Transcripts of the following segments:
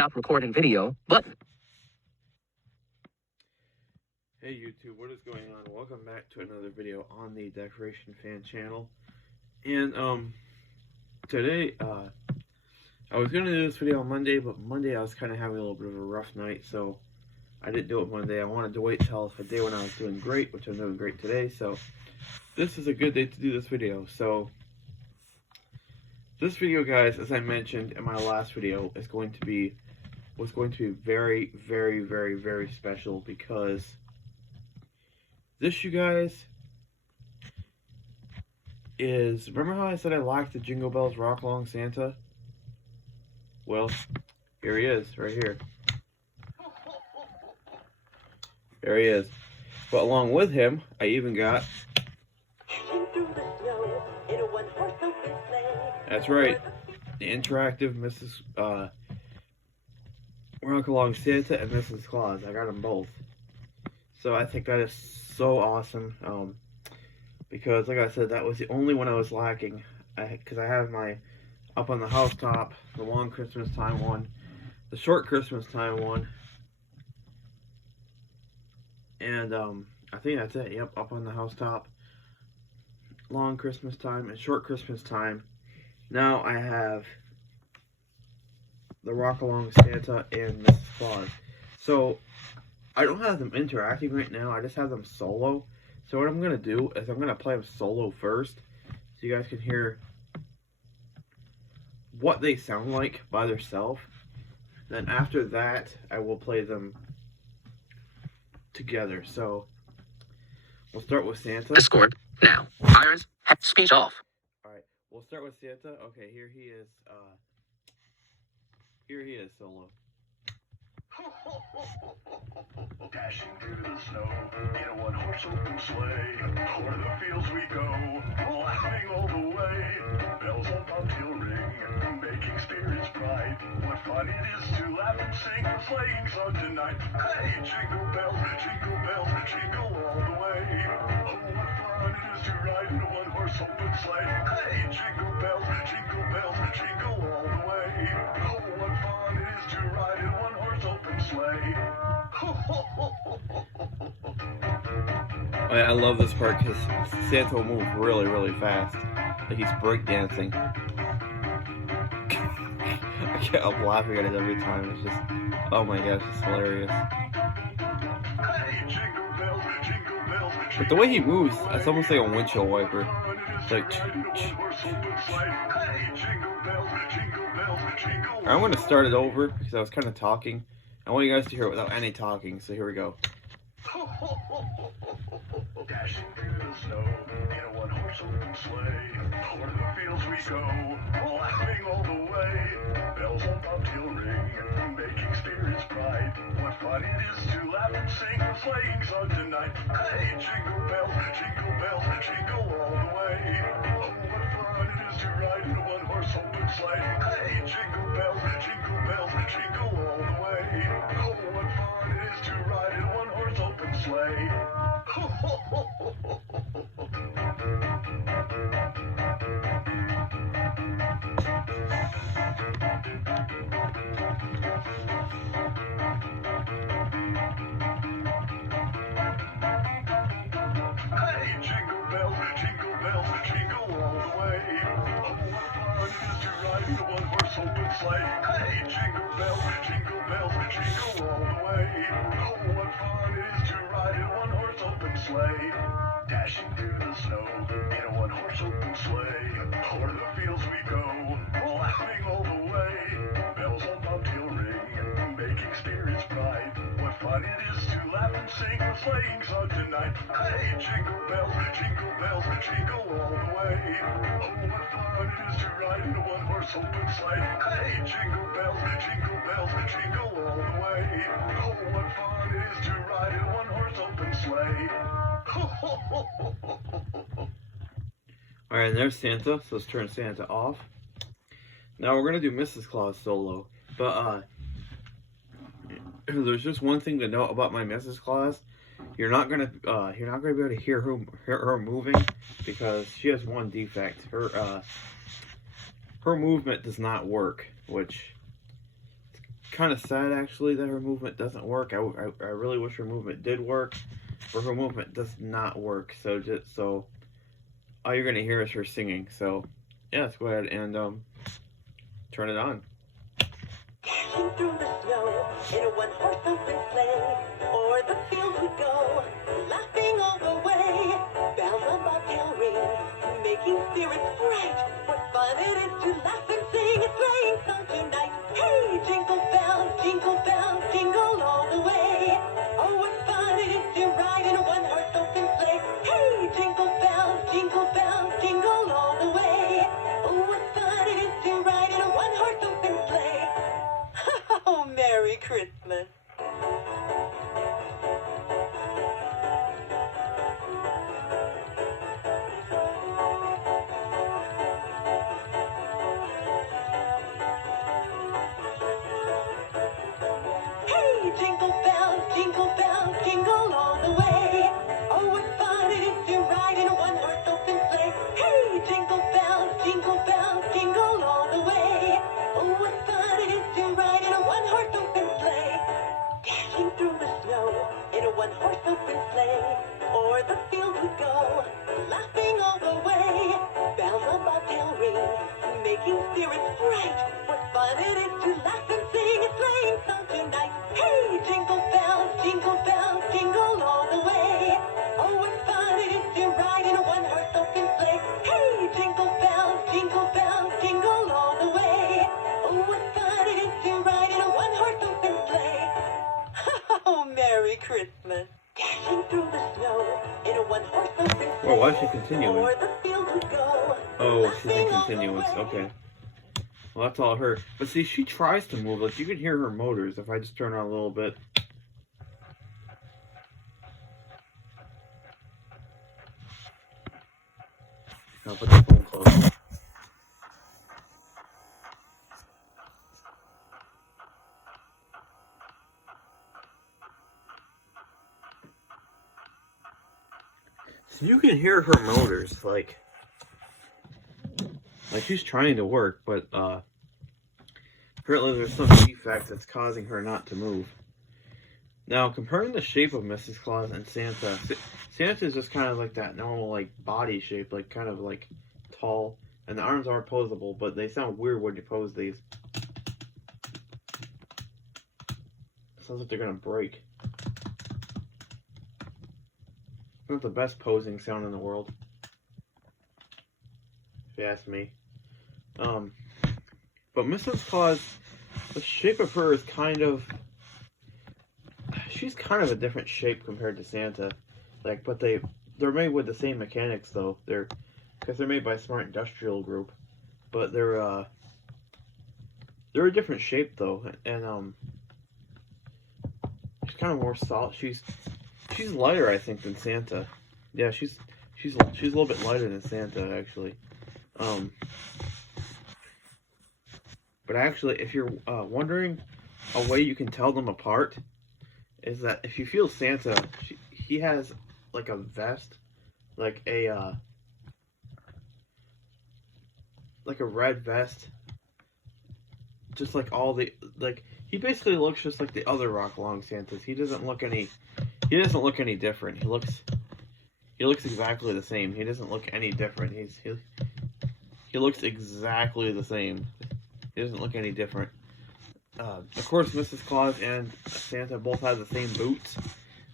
stop recording video button. Hey YouTube, what is going on? Welcome back to another video on the Decoration Fan channel. And today I was gonna do this video on Monday, but Monday I was kind of having a little bit of a rough night, so I didn't do it Monday. I wanted to wait till a day when I was doing great, which I'm doing great today. So this is a good day to do this video. So this video, guys, as I mentioned in my last video, was going to be very, very, very, very special, because this, you guys, is, remember how I said I liked the Jingle Bells Rock Along Santa? Well, here he is, right here. There he is. But along with him, I even got, that's right, the interactive Mrs. Rock Along Santa and Mrs. Claus. I got them both. So I think that is so awesome, because like I said, that was the only one I was lacking, because I have my up on the housetop, the long Christmas time one, the short Christmas time one, and I think that's it. Yep, up on the housetop, long Christmas time and short Christmas time. Now I have the Rock Along Santa and Mrs. Claus. So I don't have them interacting right now, I just have them solo. So what I'm going to do is I'm going to play them solo first, so you guys can hear what they sound like by themselves. Then after that, I will play them together. So we'll start with Santa. Discord now. Irons, speech off. Alright, we'll start with Santa. Okay, here he is. Here he is solo. Dashing through the snow in a one-horse open sleigh, o'er the fields we go, laughing all the way. Bells on bobtail ring, making spirits bright. What fun it is to laugh and sing a sleighing song tonight. Hey, jingle bells, jingle all the way. Oh, what fun it is to ride in a one-horse open sleigh. Hey, jingle bells, jingle all the way. Oh, what fun it is to ride in a one-horse open sleigh. I love this part because Santa will move really, really fast. Like he's breakdancing. I'm laughing at it every time. It's just, oh my gosh, it's hilarious. But the way he moves, it's almost like a windshield wiper. It's like, I'm going to start it over because I was kind of talking. I want you guys to hear it without any talking, so here we go. Dashing through the snow in a one-horse open sleigh, o'er the fields we go, laughing all the way. Bells on bobtail ring, making spirits bright. What fun it is to laugh and sing a sleighing song tonight. Hey, jingle bells, jingle all the way. Oh, what fun it is to ride in a one-horse open sleigh. Hey, jingle bells, jingle all the way. Oh, what fun it is to ride in a one-horse open sleigh. Hey, jingle bells, jingle all the way. Oh, what fun it is to ride in a one-horse open sleigh. Hey, jingle bells, jingle all the way. Oh, what fun it is to ride in a one-horse open sleigh. Dashing through the snow in a one-horse open sleigh, o'er the fields we go, laughing all the way. Bells on bobtail ring, making spirits bright. What fun it is to laugh and sing a sleighing song tonight. Hey, jingle bells, jingle all the way. Oh, what fun it is to ride in a one-horse open sleigh. Hey, jingle bells, jingle all the way. Oh, what fun it is to ride in a one-horse open sleigh. Alright, and there's Santa, so let's turn Santa off. Now we're going to do Mrs. Claus solo, but there's just one thing to note about my Mrs. Claus. You're not gonna be able to hear her moving, because she has one defect. Her movement does not work, which kind of sad actually that her movement doesn't work. I really wish her movement did work, but her movement does not work. So all you're gonna hear is her singing. So yeah, let's go ahead and turn it on. Dashing through the snow in a one-horse open sleigh, o'er the fields we go, laughing all the way. Bells on bobtail ring, making spirits bright. What fun it is to laugh and sing a sleighing song tonight. Hey, jingle bells, jingle all the way. Oh, what fun it is to ride in a one-horse open sleigh. Hey, jingle bells, jingle all the way. Oh, what fun it is to ride in a one-horse open sleigh. Oh, Merry Christmas. Hey, jingle bells, jingle all the way. Oh, what fun it is to ride in a one-horse open sleigh. Hey, jingle bells, jingle all the way. Oh, what fun it is to ride in a one-horse open sleigh. Dashing through the snow in a one-horse open sleigh, o'er the fields we go, laughing all the way. Bells on bobtail ring, making spirits bright. What fun it is to laugh and sing a sleighing song tonight. Hey, jingle bells, jingle all the way. Oh, what fun it is to ride in a one-horse open sleigh. Hey, jingle bells, jingle all the way. Oh, what fun it is to ride in a one-horse open sleigh. Oh, Merry Christmas. Dashing through the snow in a one-horse open sleigh. Oh, why is she continuing? O'er the fields we go. Oh, she's in continuance. Okay. Well, that's all her. But see, she tries to move. Like, you can hear her motors if I just turn on a little bit. I'll put the phone close. So you can hear her motors, like she's trying to work, but apparently there's some defect that's causing her not to move. Now, comparing the shape of Mrs. Claus and Santa, Santa is just kind of like that normal, like, body shape, like, kind of, like, tall, and the arms are posable, but they sound weird when you pose these. Sounds like they're gonna break. Not the best posing sound in the world, if you ask me. But Mrs. Claus, the shape of her is kind of, she's kind of a different shape compared to Santa. Like, but they're made with the same mechanics though. Because they're made by Smart Industrial Group, but they're a different shape though, and she's kind of more solid. She's lighter, I think, than Santa. Yeah, she's a little bit lighter than Santa actually. But actually, if you're wondering a way you can tell them apart, is that if you feel Santa, he has like a vest, like a red vest, just like all the, like, he basically looks just like the other Rock Long Santas. He doesn't look any different. He looks exactly the same. He doesn't look any different. He looks exactly the same. He doesn't look any different. Of course, Mrs. Claus and Santa both have the same boots.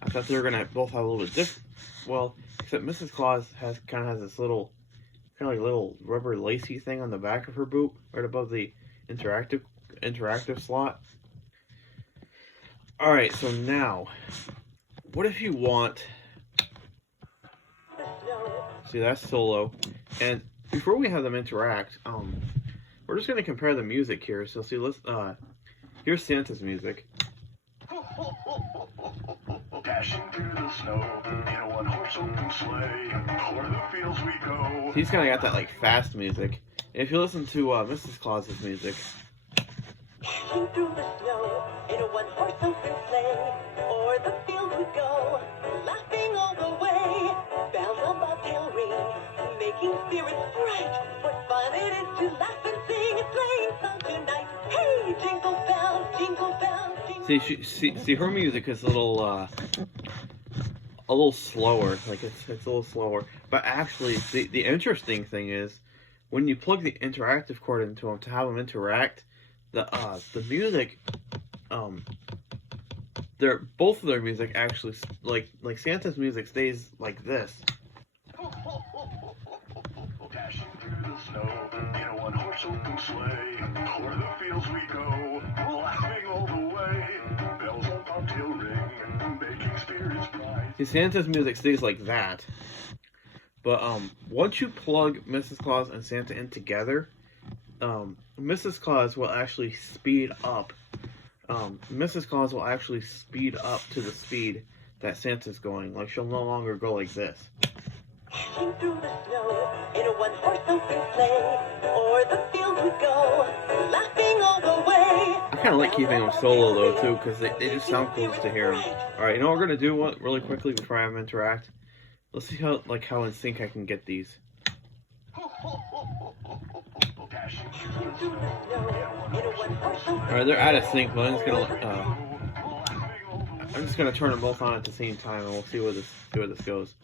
I thought they were gonna both have a little bit different. Well, except Mrs. Claus has this little, kind of like little rubber lacy thing on the back of her boot, right above the interactive slot. All right, so now, what if you want? See, that's solo, and before we have them interact, we're just gonna compare the music here. So see, here's Santa's music. Dashing through the snow in a one-horse open sleigh, o'er the fields we go. He's kind of got that like fast music. And if you listen to Mrs. Claus's music, Dashing through the snow in a one-horse open sleigh, o'er the fields we go, laughing all the way. Bells on bobtail ring, making spirits bright. What fun it is to laugh and sing a sleighing song tonight. Hey, jingle jingle bell, jingle bell, jingle. See, her music is a little slower. Like it's a little slower. But actually, the interesting thing is, when you plug the interactive cord into them to have them interact, the music, both of their music actually, like Santa's music stays like this. Dashing through the snow in a one-horse open sleigh, o'er the fields we go, laughing all the way. Bells on bobtail ring, making spirits bright. See, Santa's music stays like that. But once you plug Mrs. Claus and Santa in together, Mrs. Claus will actually speed up. Mrs. Claus will actually speed up to the speed that Santa's going. Like, she'll no longer go like this. Dashing through the snow in a one-horse open sleigh, o'er the fields we go, laughing all the way. I kind of like keeping them solo though too, because they just sound cool to hear them. All right, you know what we're gonna do really quickly before I have them interact. Let's see how in sync I can get these. Dashing Dashing through the snow in a one-horse open All right, they're out of sync, but I'm just gonna laughing all the way. turn them both on at the same time, and we'll see where this goes.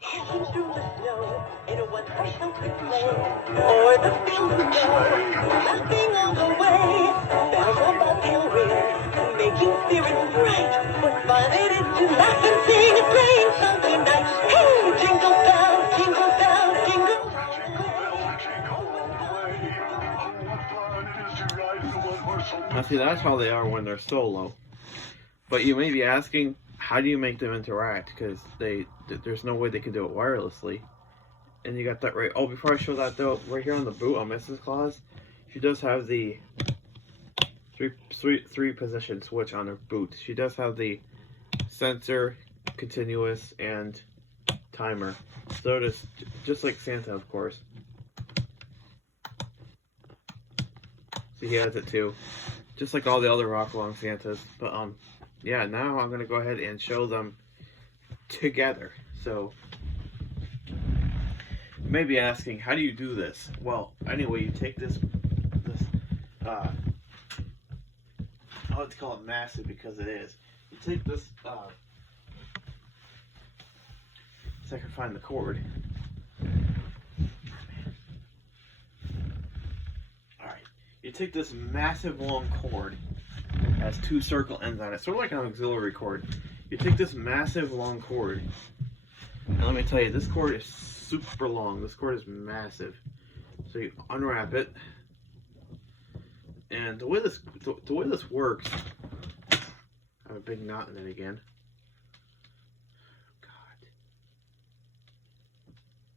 Dashing through the snow in a one-horse open sleigh, o'er the fields we go, laughing all the way. Bells on bobtail ring, making spirits bright. What fun it is to laugh and sing a sleighing song tonight! Hey, jingle bell, jingle bell, jingle. Now see, that's how they are when they're solo. But you may be asking, how do you make them interact? Because there's no way they can do it wirelessly. And you got that right. Oh, before I show that though, right here on the boot on Mrs. Claus, she does have the three position switch on her boot. She does have the sensor, continuous, and timer. So does just like Santa, of course. So he has it too, just like all the other Rock Along Santas. But yeah, now I'm gonna go ahead and show them together. So you may be asking, how do you do this? Well, anyway, you take this I like to call it massive because it is. You take this so I can find the cord. Alright. You take this massive long cord. It has two circle ends on it, sort of like an auxiliary cord. You take this massive long cord, and let me tell you, this cord is super long. This cord is massive. So you unwrap it, and the way this works, I have a big knot in it again. God.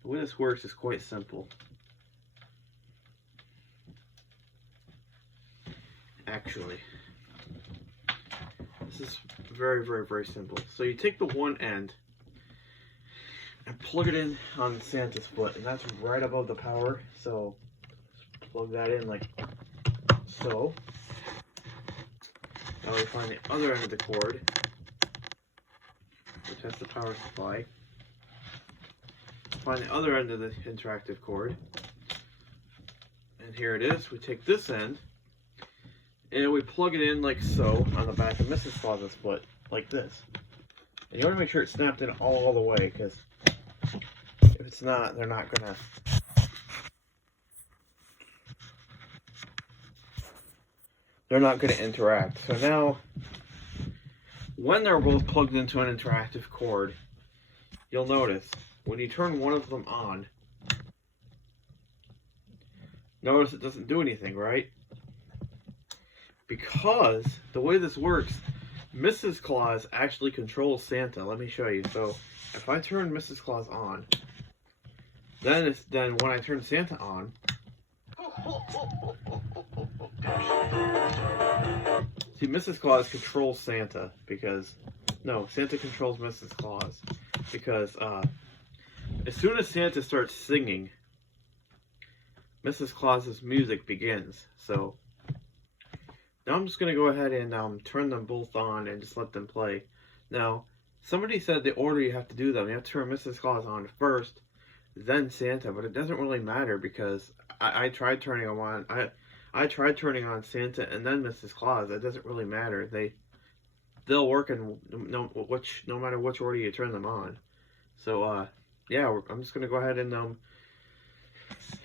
The way this works is quite simple. Actually, this is very, very, very simple. So you take the one end and plug it in on Santa's foot, and that's right above the power. So just plug that in like so. Now we find the other end of the cord, which has the power supply. Find the other end of the interactive cord, and here it is. We take this end and we plug it in like so on the back of Mrs. Claus's foot, like this. And you want to make sure it's snapped in all the way, because if it's not, they're not gonna. They're not gonna interact. So now, when they're both plugged into an interactive cord, you'll notice when you turn one of them on, notice it doesn't do anything, right? Because the way this works, Mrs. Claus actually controls Santa. Let me show you. So if I turn Mrs. Claus on, then when I turn Santa on, see, Mrs. Claus controls Santa because Santa controls Mrs. Claus because as soon as Santa starts singing, Mrs. Claus's music begins. So now I'm just going to go ahead and turn them both on and just let them play. Now, somebody said the order you have to do them. You have to turn Mrs. Claus on first, then Santa. But it doesn't really matter because I tried turning them on. I tried turning on Santa and then Mrs. Claus. It doesn't really matter. They'll work in no matter which order you turn them on. So yeah, I'm just gonna go ahead and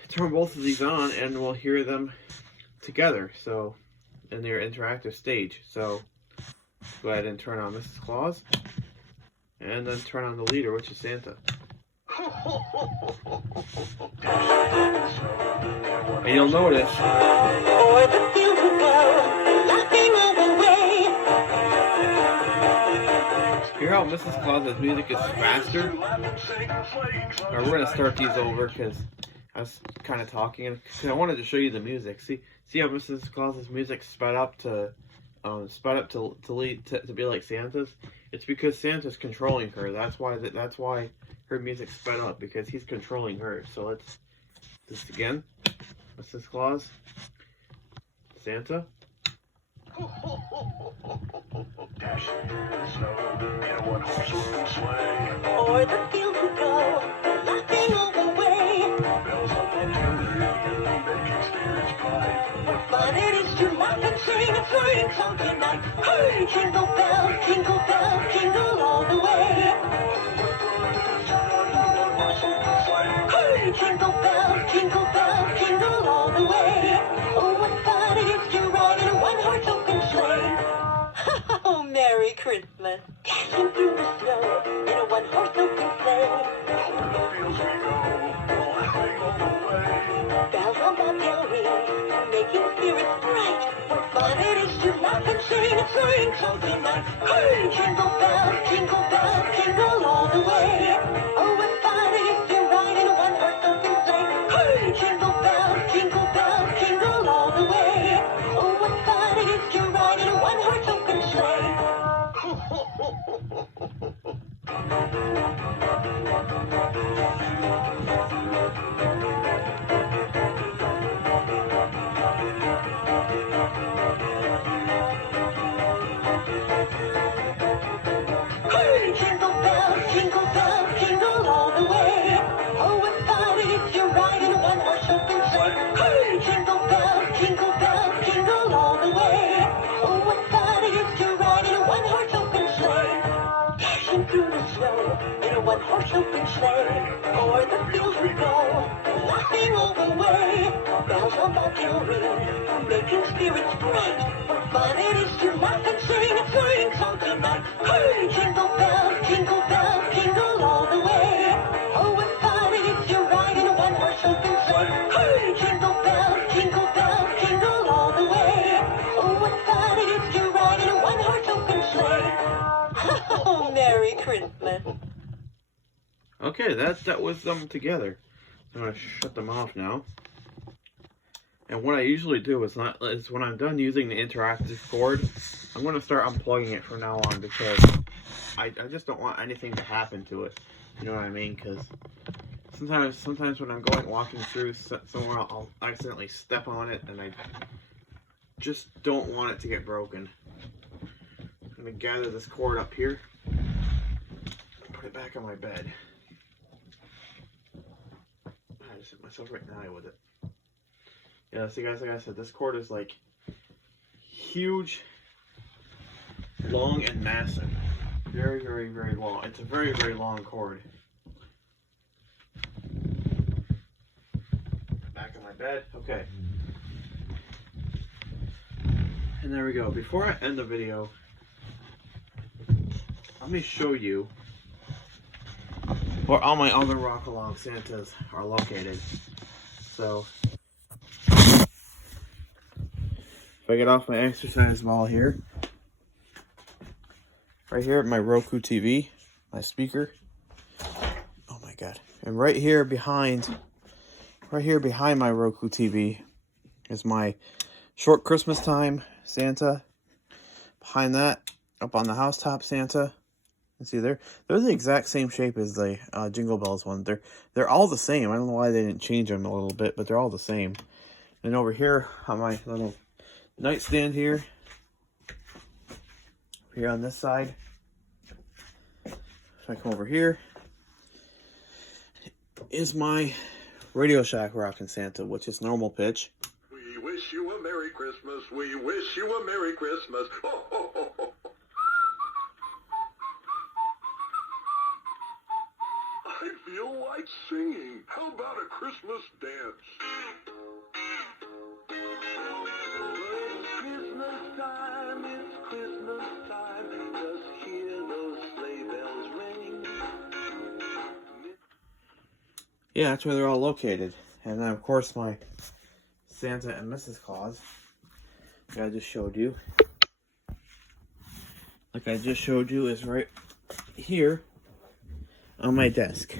turn both of these on, and we'll hear them together. So in their interactive stage. So go ahead and turn on Mrs. Claus, and then turn on the leader, which is Santa. And you'll notice O'er the fields we go, laughing all the way. hear how Mrs. Claus's music is faster. Now we're gonna start these over because I was kind of talking, because I wanted to show you the music. See how Mrs. Claus's music sped up to be like Santa's. It's because Santa's controlling her. That's why her music sped up, because he's controlling her. So let's do this again. Mrs. Claus, Santa. Dashing through the snow in a one-horse open sleigh. O'er the fields we go, laughing all the way. Bells on the chimney, making spirits bright. What fun it is to laugh and sing a flying song tonight. Hey, jingle bells, jingle all the way. Hey, jingle bells, jingle all the way. Oh, what fun it is to ride in a one-horse open sleigh. Oh, Merry Christmas, dashing through the snow in a one-horse open sleigh. Over the fields we go, laughing all the way. Bells on bobtail ring, making spirits bright. What fun it is to laugh and sing a flying song tonight. Hey, jingle all the way. Oh, what fun it is to ride in a one-horse open sleigh. Hey, jingle all the way. Oh, what fun it is to ride in a one-horse open sleigh. Hey, jingle all the way. Oh, what fun it is to ride in a one-horse open sleigh. Hey, jingle all the way. Oh, what fun it is to ride in a one-horse open sleigh. Dashing through the snow in a one-horse open sleigh. O'er the fields we go, laughing all the way. Bells on bobtail ring, making spirits bright. What fun it is to laugh and sing a flying song tonight. Hey, jingle all the way. Oh, what fun it is to ride in a one-horse open sleigh. Hey, jingle all the way. Oh, what fun it is to ride in a one-horse open sleigh. Oh, Merry Christmas. Okay, that was them together. I'm gonna shut them off now. And what I usually do is when I'm done using the interactive cord, I'm gonna start unplugging it from now on, because I just don't want anything to happen to it. You know what I mean? Because sometimes when I'm walking through somewhere, I'll accidentally step on it, and I just don't want it to get broken. I'm gonna gather this cord up here and put it back on my bed. I just hit myself right in the eye with it. Yeah, see guys, like I said, this cord is like huge, long, and massive. Very, very, very long. It's a very, very long cord. Back on my bed. Okay. And there we go. Before I end the video, let me show you where all my other Rock-along Santas are located. So, if I get off my exercise ball here, right here at my Roku TV, my speaker. Oh my god. And right here behind my Roku TV is my short Christmas time Santa. Behind that, up on the housetop Santa. You see, they're the exact same shape as the Jingle Bells one. They're all the same. I don't know why they didn't change them a little bit, but they're all the same. And over here on my little nightstand here on this side, if I come over here, is my Radio Shack Rockin' Santa, which is normal pitch. We wish you a Christmas. We wish you a Merry Christmas. Ho, ho, ho, ho. I feel like singing. How about a Christmas dance? Christmas time, it's Christmas time. Just hear those sleigh bells ring. Yeah, that's where they're all located. And then, of course, my Santa and Mrs. Claus, like I just showed you. Like I just showed you, is right here on my desk.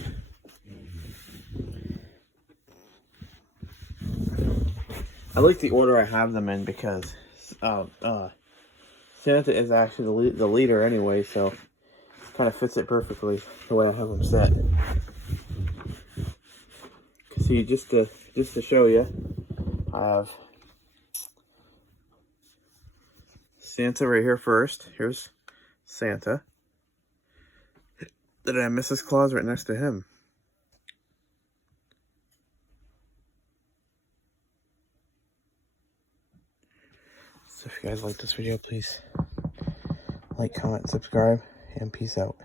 I like the order I have them in because Santa is actually the leader anyway, so it kind of fits it perfectly the way I have them set. See, just to show you, I have Santa right here first. Here's Santa. Then I have Mrs. Claus right next to him. So if you guys like this video, please like, comment, subscribe, and peace out.